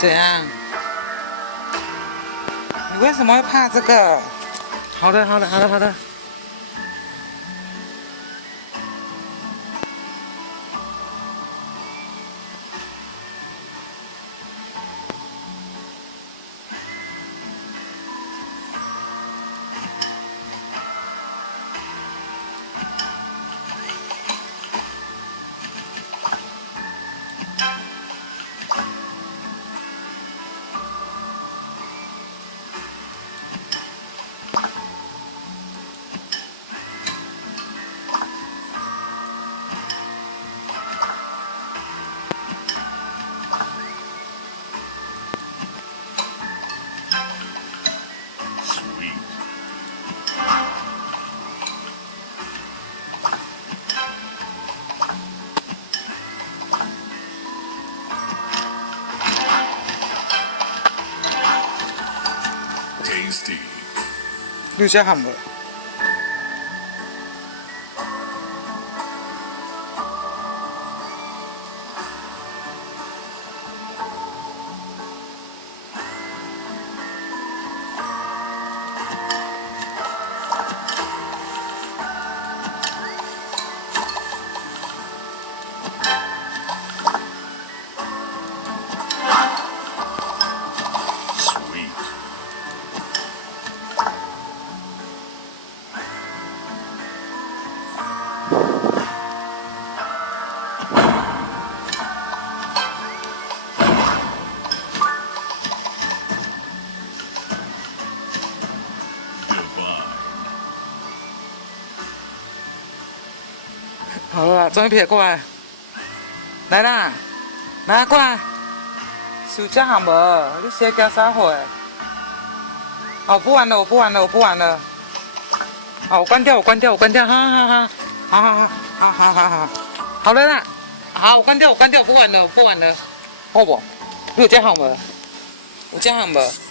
怎样？你为什么会怕这个？好的，好的，好的，好的。Tasty. 六加汉堡。Sweet. 好了啦，终于撇过来，来啦，来过来，休假好无？你先加啥货？好，我不玩了，我不玩了，我不玩了。好，我关掉，我关掉，我关掉，好好好，好好好，好好好好，好了啦，好，我关掉，我关掉，我不玩了，我不玩了，好不？你有加好无？有加好无？